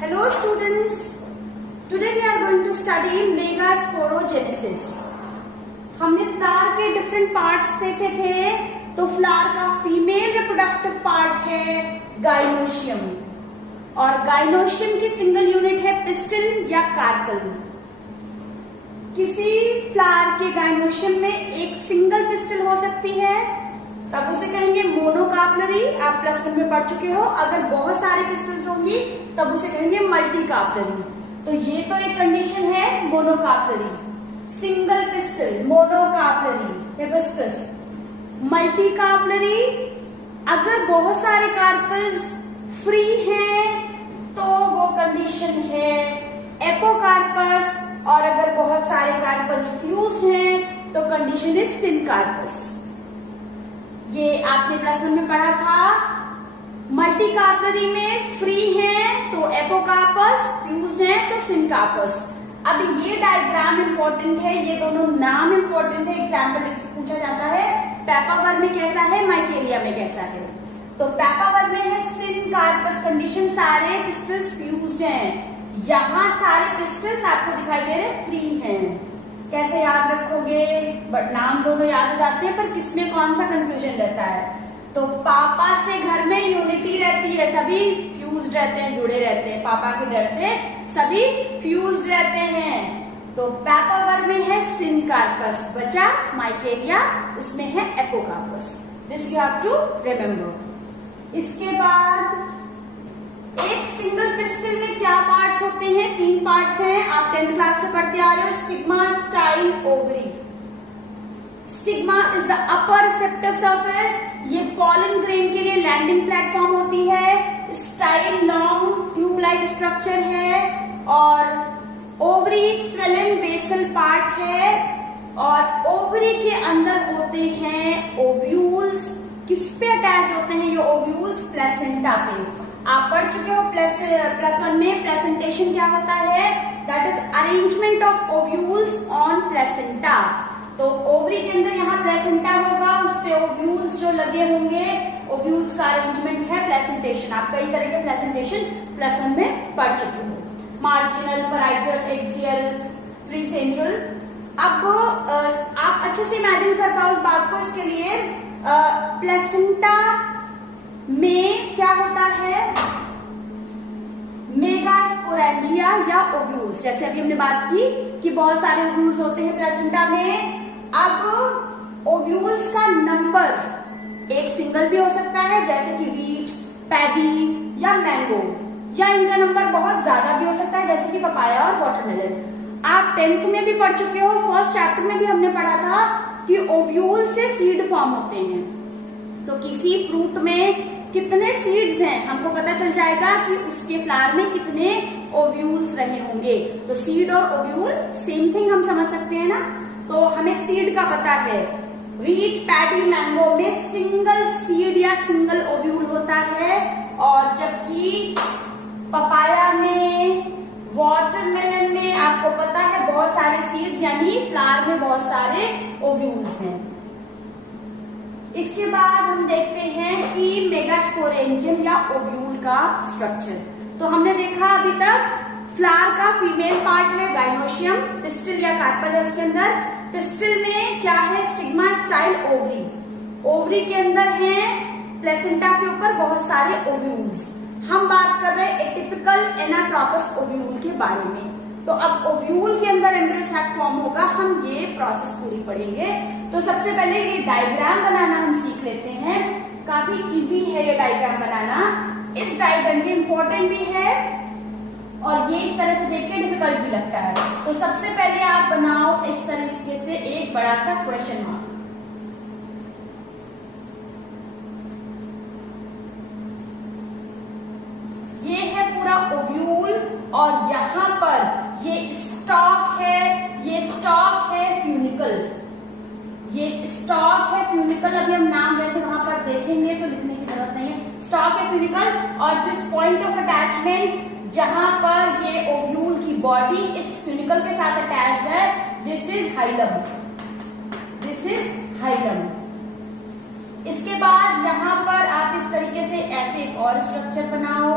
Hello students, today we are going to study megasporogenesis. हमने flower के different parts देखे थे, तो फ्लावर का फीमेल रिप्रोडक्टिव पार्ट है गाइनोशियम और गाइनोशियम की सिंगल यूनिट है पिस्टिल या कार्पल. किसी फ्लावर के गाइनोशियम में एक सिंगल पिस्टिल हो सकती है, तब उसे कहेंगे मोनोकार्पलरी. आप +1 में पढ़ चुके हो. अगर बहुत सारे पिस्टल्स होंगी तब उसे कहेंगे मल्टीकार्पलरी. तो ये तो एक कंडीशन है monocarpellary, single pistil monocarpellary hibiscus. Multicarpellary, अगर बहुत सारे कार्पल्स फ्री हैं तो वो कंडीशन है एपोकार्पस, और अगर बहुत सारे कार्पल्स फ्यूज्ड हैं तो कंडीशन है सिनकार्पस. ये आपने +1 में पढ़ा था. मल्टीकार्पलरी में फ्री है तो एपोकार्पस, फ्यूज्ड है तो सिनकार्पस. अब ये डायग्राम इंपॉर्टेंट है, ये दोनों नाम इंपॉर्टेंट है. एग्जाम्पल पूछा जाता है पेपावर में कैसा है, माइकेलिया में कैसा है. तो पेपावर में है सिनकार्पस कंडीशन, सारे पिस्टल्स फ्यूज्ड हैं. यहाँ सारे पिस्टल्स आपको दिखाई दे रहे फ्री हैं. कैसे याद रखोगे? बट नाम दोनों याद हो जाते हैं, पर किसमें कौन सा कंफ्यूजन रहता है. तो पापा से घर में यूनिटी रहती है, सभी फ्यूज्ड रहते हैं, जुड़े रहते हैं. पापा के डर से सभी फ्यूज्ड रहते हैं. तो पेपावर में है सिनकार्पस, बचा माइकेलिया, उसमें है apocarpous. This you have to remember. इसके बाद एक सिंगल पिस्टल में क्या पार्ट्स होते हैं? 3 पार्ट्स हैं. आप 10th क्लास से पढ़ते आ रहे हो. Stigma, style, ovary. Stigma is the upper receptive surface. ये पॉलन ग्रेन के लिए लैंडिंग प्लेटफॉर्म होती है. Style long tube like structure है. और ओवरी स्वेलन बेसल पार्ट है. और ओवरी के अंदर होते हैं ओव्यूल्स. किस पे अटैच होते हैं ये ओव्यूल्स? प्लेसेंटा पे. आप पढ़ चुके हो +1 में प्लेसेंटेशन क्या होता है? That is arrangement of ovules on placenta. तो ओवरी के अंदर यहाँ प्लेसेंटा होगा, उस पे ओव्यूल्स जो लगे होंगे, ओव्यूल्स का अरेंजमेंट है प्लेसेंटेशन. आप कई तरह के प्लेसेंटेशन +1 में पढ़ चुके हो. Marginal, parietal, axial, free central. अब आप अच्छे से इमेजिन कर पाओ इस बात को. इसके लिए प्लेसेंटा में क्या होता है? मेगास्पोरेंजिया या ओव्यूल्स. जैसे अभी हमने बात की कि बहुत सारे ओव्यूल्स होते हैं प्लेसेंटा में. अब ओव्यूल्स का नंबर एक सिंगल भी हो सकता है, जैसे कि वीट, पैडी या मैंगो, या इनका नंबर बहुत ज्यादा भी हो सकता है, जैसे कि पपाया और वाटरमेलन. आप 10th में भी पढ़ चुके हो. फर्स्ट चैप्टर में भी हमने पढ़ा था कि ओव्यूल से सीड फॉर्म होते हैं. तो किसी फ्रूट में कितने सीड्स हैं हमको पता चल जाएगा कि उसके फ्लावर में कितने ओव्यूल्स रहे होंगे. तो सीड और ओव्यूल सेम थिंग हम समझ सकते हैं ना. तो हमें सीड का पता है. वीट, पैडी, मैंगो में सिंगल सीड या सिंगल ओव्यूल होता है. और जबकि पपाया में, वाटरमेलन में आपको पता है बहुत सारे सीड्स, यानी फ्लावर में बहुत सारे ओव्यूल्स हैं. इसके बाद हम देखते हैं कि मेगास्पोरेंजियम या ओव्यूल का स्ट्रक्चर. तो हमने देखा अभी तक फ्लावर का फीमेल पार्ट है गाइनोशियम, पिस्टिल या कार्पल है उसके अंदर. पिस्टिल में क्या है? Stigma, style, ovary. ओवरी के अंदर है प्लेसेंटा के ऊपर बहुत सारे ओव्यूल्स. हम बात कर रहे हैं एटिपिकल एनाट्रोपस ओव्यूल के बारे में. तो अब ओव्यूल के अंदर एम्ब्रियो सैक फॉर्म होगा. हम ये प्रोसेस पूरी पढ़ेंगे. तो सबसे पहले ये डायग्राम बनाना हम सीख लेते हैं. काफी इजी है ये डायग्राम बनाना. इस डायग्राम ये इंपॉर्टेंट भी है और ये इस तरह से देख के डिफिकल्ट भी लगता है. तो सबसे पहले आप बनाओ इस तरीके से एक बड़ा सा क्वेश्चन मार्क. ये है पूरा ओव्यूल और यहाँ पर ये स्टॉक है, ये स्टॉक है फ्यूनिकल. ये स्टॉक है फ्यूनिकल. अभी हम नाम जैसे वहां पर देखेंगे तो लिखने की जरूरत नहीं है. स्टॉक है फ्यूनिकल. और दिस पॉइंट ऑफ अटैचमेंट जहां पर ये ओव्यूल की बॉडी इस फ्यूनिकल के साथ अटैच्ड है, this is hilum. This is hilum. इसके बाद यहाँ यहाँ पर आप इस तरीके से ऐसे एक और स्ट्रक्चर बनाओ,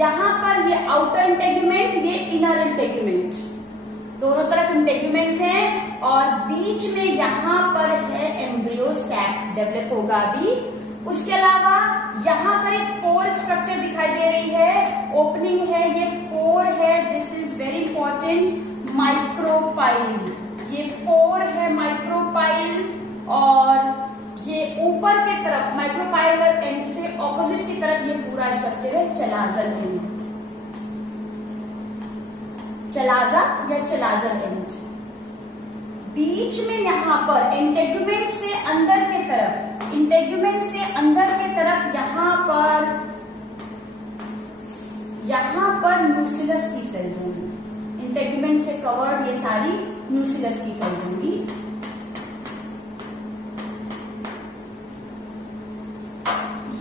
यहाँ पर ये आउटर इंटेगुमेंट, ये इनर इंटेगुमेंट, दोनों तरफ इंटेगुमेंट्स हैं और बीच में यहाँ पर है एम्ब्रियो सैक डेवलप होगा अभी। उसके अलावा यहाँ पर एक पोर स्ट्रक्चर दिखाई दे रही है, ओपनिंग है, ये पोर है, this is very important, micropyle, ये पोर है माइक्रोपाइल, और ये ऊपर के तरफ माइक्रोपाइलर एंड से ऑपोजिट की तरफ ये पूरा स्ट्रक्चर है चलाजर एंड, चलाजा या चलाजर एंड। बीच में यहाँ पर इंटेगुमेंट से अंदर के तरफ, इंटेगुमेंट से अंदर के तरफ यहाँ पर न्यूसिलस की सेल्स होंगी, इंटेगुमेंट से कवर्ड ये सारी न्यूसिलस की सेल्स होंगी।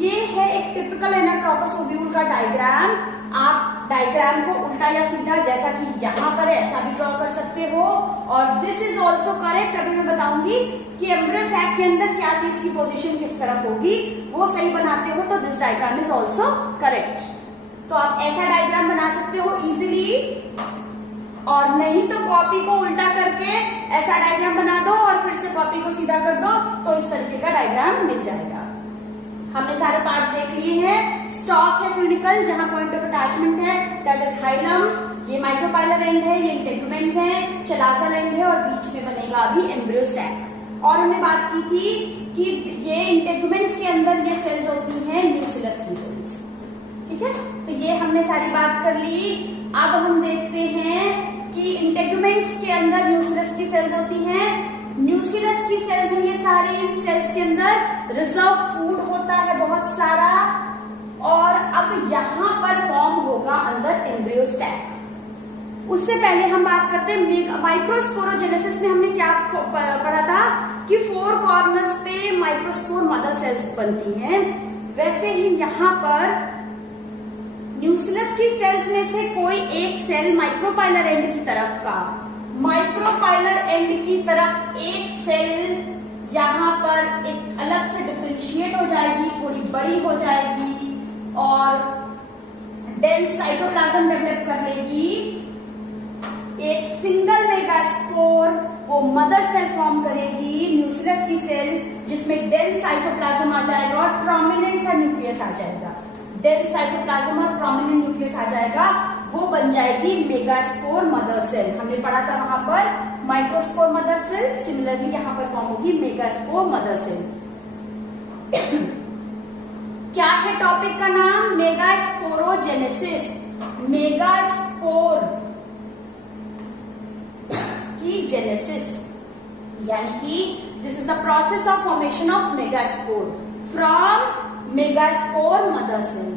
ये है एक टिपिकल एनाट्रोपस ओव्यूल का डायग्राम। आप डायग्राम को उल्टा या सीधा जैसा कि यहाँ पर है ऐसा भी ड्रॉ कर सकते हो, और दिस इज ऑल्सो करेक्ट। अभी मैं बताऊंगी कि एम्ब्रियो सैक के अंदर क्या चीज की पोजीशन किस तरफ होगी, वो सही बनाते हो तो this diagram is also correct. तो आप ऐसा डायग्राम बना सकते हो इजीली, और नहीं तो कॉपी को उल्टा करके ऐसा डायग्राम बना दो और फिर से कॉपी को सीधा कर दो, तो इस तरीके का डायग्राम मिल जाएगा। हमने सारे पार्ट्स देख लिए हैं। स्टॉक है फ्यूनिकल, जहां पॉइंट ऑफ अटैचमेंट है, दैट इज हाइलम, ये माइक्रोपाइलर एंड है, ये इंटेगुमेंट्स हैं, चलाजल एंड है, और बीच में बनेगा अभी एम्ब्रियो सैक। और हमने बात की थी कि ये इंटेगुमेंट्स के अंदर ये सेल्स होती हैं न्यूसिलस की सेल्स, ठीक है। तो ये हमने सारी बात कर ली। अब हम देखते हैं कि इंटेगुमेंट्स के अंदर न्यूसिलस की सेल्स होती हैं, न्यूसिलस की सेल्स हैं ये सारी, इन सेल्स के अंदर रिजर्व फूड होता है बहुत सारा, और अब यहाँ पर फॉर्म होगा अंदर एम्ब्रियो सैक। उससे पहले हम बात करते हैं माइक्रोस्पोरोजेनेसिस में हमने क्या पढ़ा था कि 4 कॉर्नर्स पे माइक्रोस्पोर मदर सेल्स बनती हैं। वैसे ही यहाँ पर न्यूसिलस की सेल्स में से कोई एक सेल माइक्रोपाइलर एंड की तरफ का, माइक्रोपाइलर एंड की तरफ एक सेल यहाँ पर एक अलग से डिफरेंशिएट हो जाएगी, थोड़ी बड़ी हो जाएगी और डेंस साइटोप्लाज्म डेवलप कर लेगी। एक सिंगल मेगास्पोर वो मदर सेल फॉर्म करेगी, न्यूसिलस की सेल, जिसमें डेंस साइटोप्लाज्म आ जाएगा और प्रोमिनेंट सा न्यूक्लियस आ जाएगा। डेंस साइटोप्लाज्म और प्रोमिनेंट न्यूक्लियस आ जाएगा, वो बन जाएगी मेगास्पोर मदर सेल। हमने पढ़ा था वहां पर माइक्रोस्पोर मदर सेल, सिमिलरली यहां पर फॉर्म होगी मेगास्पोर मदर सेल। क्या है टॉपिक का नाम? मेगास्पोरोजेनेसिस, मेगास्पोर की जेनेसिस, यानी कि this is the process of formation of megaspore from megaspore mother cell.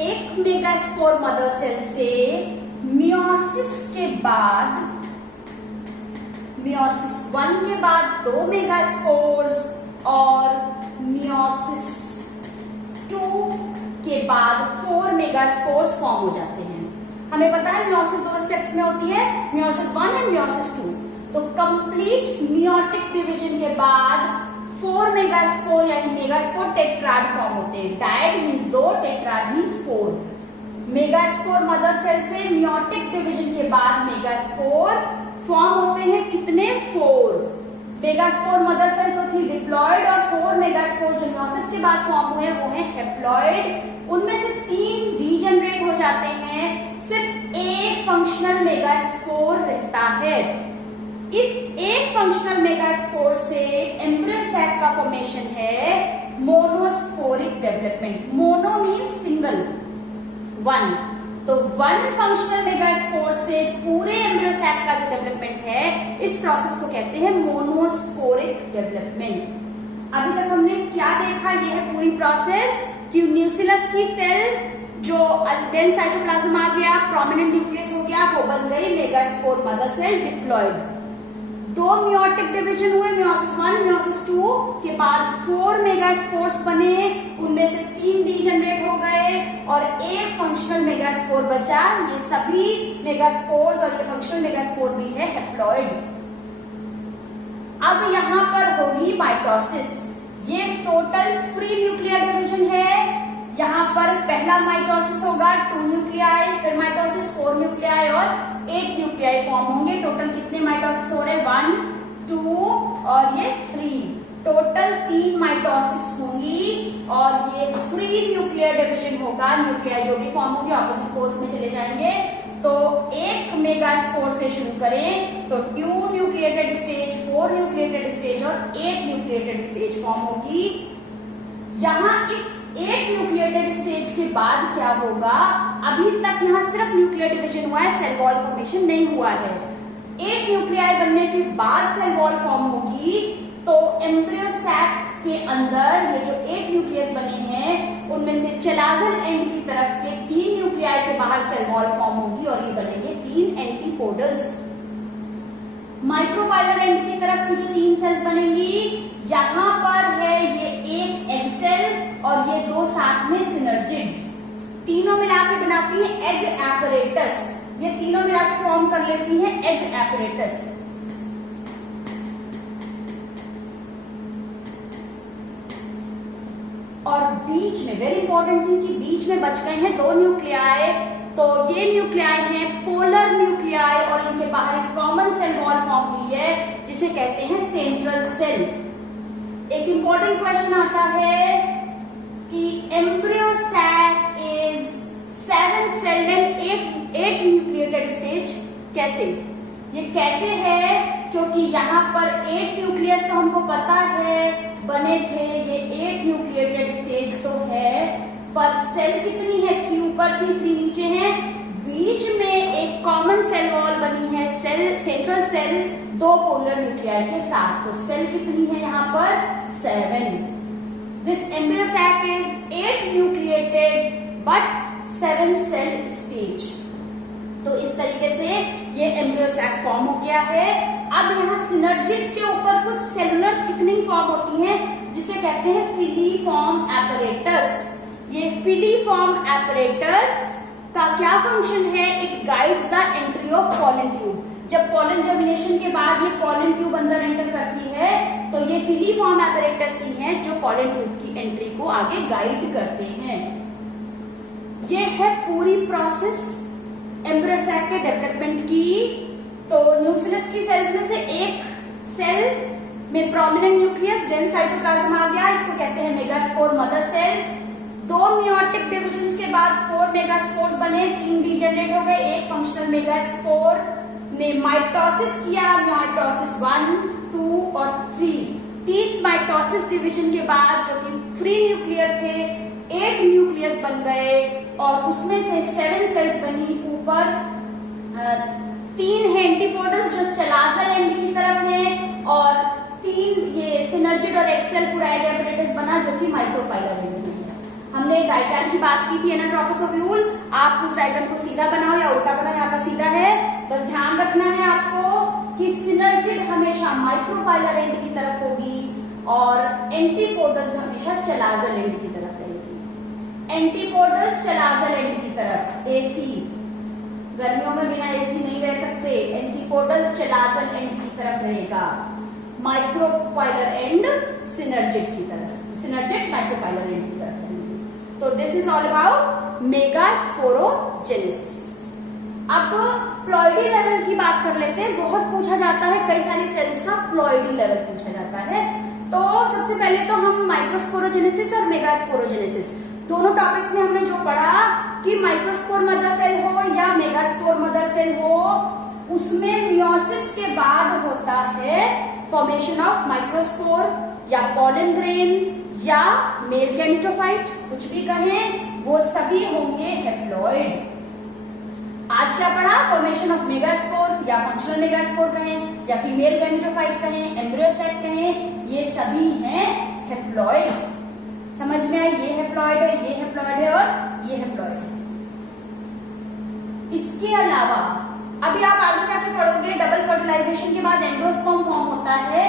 एक मेगास्पोर मदर सेल से मियोसिस के बाद, मियोसिस 1 के बाद 2 मेगास्पोर्स और मियोसिस 2 के बाद 4 मेगास्पोर्स फॉर्म हो जाते हैं। हमें पता है मियोसिस 2 स्टेप्स में होती है, मियोसिस 1 एंड मियोसिस 2। तो कंप्लीट मियोटिक डिवीजन के बाद 4 मेगास्पोर यानी मेगास्पोर टेट्राड फॉर्म होते हैं। Dyad means 2, tetrad means 4। Megaspore mother cell से मियोटिक डिवीजन के बाद मेगास्पोर फॉर्म होते हैं कितने? 4। मेगास्पोर मदर सेल तो थी डिप्लॉयड और 4 मेगास्पोर जो मियोसिस के बाद फॉर्म हुए वो हैं हैप्लॉयड। उनमें से 3 डीजनरेट हो जाते हैं, सिर्फ एक फंक्शनल मेगास्पोर रहता है। इस एक फंक्शनल मेगास्पोर से एम्ब्रियो सैक का फॉर्मेशन है monosporic development. Mono means single, 1। तो 1 फंक्शनल मेगास्पोर से पूरे एम्ब्रियो सैक का जो डेवलपमेंट है, इस प्रोसेस को कहते हैं मोनोस्पोरिक डेवलपमेंट। अभी तक हमने क्या देखा? ये है पूरी प्रोसेस कि न्यूसिलस की सेल जो डेंस साइटोप्लाज्म आ गया, प्रोमिनेंट न्यूक्लियस हो गया, वो बन गई megaspore mother cell diploid. 2 meiotic division हुए, मियोसिस 1, मियोसिस 2 के बाद 4 मेगास्पोर्स बने, उनमें से 3 डीजनरेट हो गए और एक फंक्शनल मेगास्पोर बचा। ये सभी मेगास्पोर्स और ये फंक्शनल मेगास्पोर भी है हैप्लॉयड। अब यहां पर होगी माइटोसिस। ये टोटल फ्री न्यूक्लियर डिवीजन है। यहाँ पर पहला माइटोसिस होगा 2 न्यूक्लियाई, फिर माइटोसिस 4 न्यूक्लियाई और 8 न्यूक्लियाई फॉर्म होंगे। टोटल कितने माइटोसिस हो रहे हैं? 1 2 और ये 3, टोटल 3 माइटोसिस होंगी और ये फ्री न्यूक्लियर डिवीजन होगा। न्यूक्लियाई जो भी फॉर्म होंगे ऑपोजिट पोल्स में चले जाएंगे। तो एक मेगास्पोर से शुरू करें तो 2 न्यूक्लिएटेड स्टेज, 4 न्यूक्लिएटेड स्टेज और 8 न्यूक्लिएटेड स्टेज फॉर्म होगी। यहाँ इस 8 न्यूक्लिएटेड स्टेज के बाद क्या होगा? अभी तक यहाँ सिर्फ न्यूक्लियर डिवीजन हुआ है, सेल वॉल फॉर्मेशन नहीं हुआ है। 8 न्यूक्लियाई बनने के बाद सेल वॉल फॉर्म होगी। तो एम्ब्रियो सैक के अंदर ये जो 8 न्यूक्लियस बने हैं उनमें से चलाजल एंड की तरफ के 3 न्यूक्लियाई के बाहर सेल वॉल फॉर्म होगी और ये बनेंगे 3 एंटीपोडल्स। माइक्रोपाइलर एंड की तरफ की जो 3 सेल्स बनेंगी, यहाँ पर है ये एक एग सेल और ये 2 साथ में सिनर्जिड्स, तीनों मिलाकर बनाती है एग एपरेटस। ये तीनों मिलाकर फॉर्म कर लेती है एग एपरेटस। और बीच में वेरी इंपॉर्टेंट थिंग कि बीच में बच गए हैं 2 न्यूक्लियाई। तो ये न्यूक्लियाई हैं पोलर न्यूक्लियाई और इनके बाहर एक कॉमन सेल वॉल फॉर्म हुई है जिसे कहते हैं सेंट्रल सेल। एक इंपॉर्टेंट क्वेश्चन आता है कि embryo sac is 7 celled and 8 nucleated stage. कैसे? ये कैसे है? क्योंकि यहाँ पर 8 न्यूक्लियस तो हमको पता है बने थे, ये 8 न्यूक्लिएटेड स्टेज तो है, पर सेल कितनी है? 3 ऊपर थी, 3 नीचे है। बीच में एक कॉमन सेल वॉल बनी है, सेंट्रल सेल 2 पोलर न्यूक्लियाई के साथ। तो सेल कितनी है यहाँ पर? 7। This embryo sac is 8 nucleated but 7 celled stage. तो इस तरीके से ये एम्ब्रियो सैक फॉर्म हो गया है। अब यहाँ सिनर्जिड्स के ऊपर कुछ सेलुलर थिकनिंग फॉर्म होती है जिसे कहते हैं फिलीफॉर्म एपरेटस। ये फिलीफॉर्म एपरेटस का क्या फंक्शन है? It guides the entry of pollen tube. जब पॉलन जर्मिनेशन के बाद ये पॉलन ट्यूब अंदर एंटर करती है तो ये फिलीफॉर्म एपरेटस ही है जो पॉलन ट्यूब की एंट्री को आगे गाइड करते हैं। ये है पूरी प्रोसेस एम्ब्रियो सैक के डेवलपमेंट की। तो न्यूक्लियस की सेल्स में से एक सेल में प्रोमिनेंट न्यूक्लियस डेंस साइटोप्लाज्म आ गया, इसको कहते हैं megaspore mother cell. 2 meiotic divisions के बाद 4 मेगास्पोर्स बने, 3 डीजेनरेट हो गए, एक फंक्शनल मेगास्पोर ने माइटोसिस किया, माइटोसिस 1 2 और 3। 3 माइटोसिस डिवीजन के बाद जो कि फ्री न्यूक्लियर थे 8 न्यूक्लियस बन गए और उसमें से 7 सेल्स बनी। ऊपर 3 है एंटीपोडल्स जो चलाजल एंड की तरफ है और 3 ये सिनर्जिड और एक्सेल पूरा एग एपरेटस बना जो कि माइक्रोपाइलर एंड में है। हमने डायग्राम की बात की थी एनाट्रोपस ओव्यूल। आप उस डायग्राम को सीधा बनाओ या उल्टा बनाओ, यहाँ पर सीधा है। बस ध्यान रखना है आपको कि सिनर्जिड हमेशा माइक्रोपाइलर एंड की तरफ होगी और एंटीपोडल्स हमेशा चलाजल एंड की तरफ रहेगी। एंटीपोडल्स चलाजल एंड की तरफ, एसी, गर्मियों में बिना एसी नहीं रह सकते। एंटीपोडल्स चलाजल एंड की तरफ रहेगा, माइक्रोपाइलर एंड सिनर्जिड की तरफ, सिनर्जिड्स माइक्रोपाइलर एंड की तरफ रहेंगे। तो this is all about megasporogenesis. अब प्लॉइडी लेवल की बात कर लेते हैं। बहुत पूछा जाता है, कई सारी सेल्स का प्लॉइडी लेवल पूछा जाता है। तो सबसे पहले तो हम माइक्रोस्पोरोजेनेसिस और मेगास्पोरोजेनेसिस दोनों टॉपिक्स में हमने जो पढ़ा कि माइक्रोस्पोर मदर सेल हो या मेगास्पोर मदर सेल हो, उसमें मियोसिस के बाद होता है फॉर्मेशन ऑफ माइक्रोस्पोर या पॉलन ग्रेन या मेल गैमेटोफाइट, कुछ भी कहें, वो सभी होंगे हैप्लॉइड। आज क्या पढ़ा? फॉर्मेशन ऑफ मेगास्पोर या फंक्शनल मेगास्पोर कहें या फीमेल गैमेटोफाइट कहें, एम्ब्रियो सैक कहें, ये सभी हैं हैप्लॉइड। समझ में आए? ये हैप्लॉइड है, ये हैप्लॉइड है और ये हैप्लॉइड है। इसके अलावा अभी आप आगे जाके पढ़ोगे डबल फर्टिलाइजेशन के बाद एंडोस्पर्म फॉर्म होता है।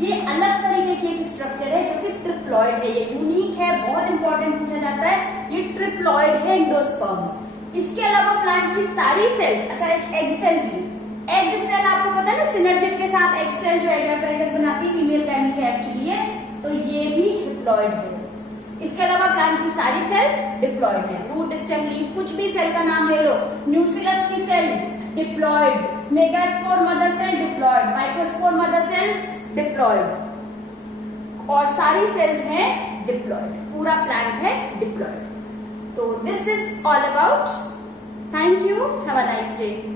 ये अलग तरीके की एक स्ट्रक्चर है जो कि ट्रिप्लॉइड है, ये यूनिक है, बहुत इंपॉर्टेंट पूछा जाता है। ये ट्रिप्लॉइड है एंडोस्पर्म। इसके अलावा प्लांट की सारी सेल्स, अच्छा एक एग सेल भी, एग सेल आपको पता है ना सिनर्जिड के साथ एग सेल जो एग एपरेटस बनाती है, फीमेल गैमीट है एक्चुअली है, तो ये भी हैप्लॉइड है। इसके अलावा प्लांट की सारी सेल्स डिप्लॉयड है। रूट, स्टेम, लीफ, कुछ भी सेल का नाम ले लो। न्यूक्लियस की cell diploid, megaspore mother cell diploid, microspore mother cell diploid, और सारी सेल्स हैं डिप्लॉयड, पूरा प्लांट है डिप्लॉयड। तो this is all about. Thank you, have a nice day.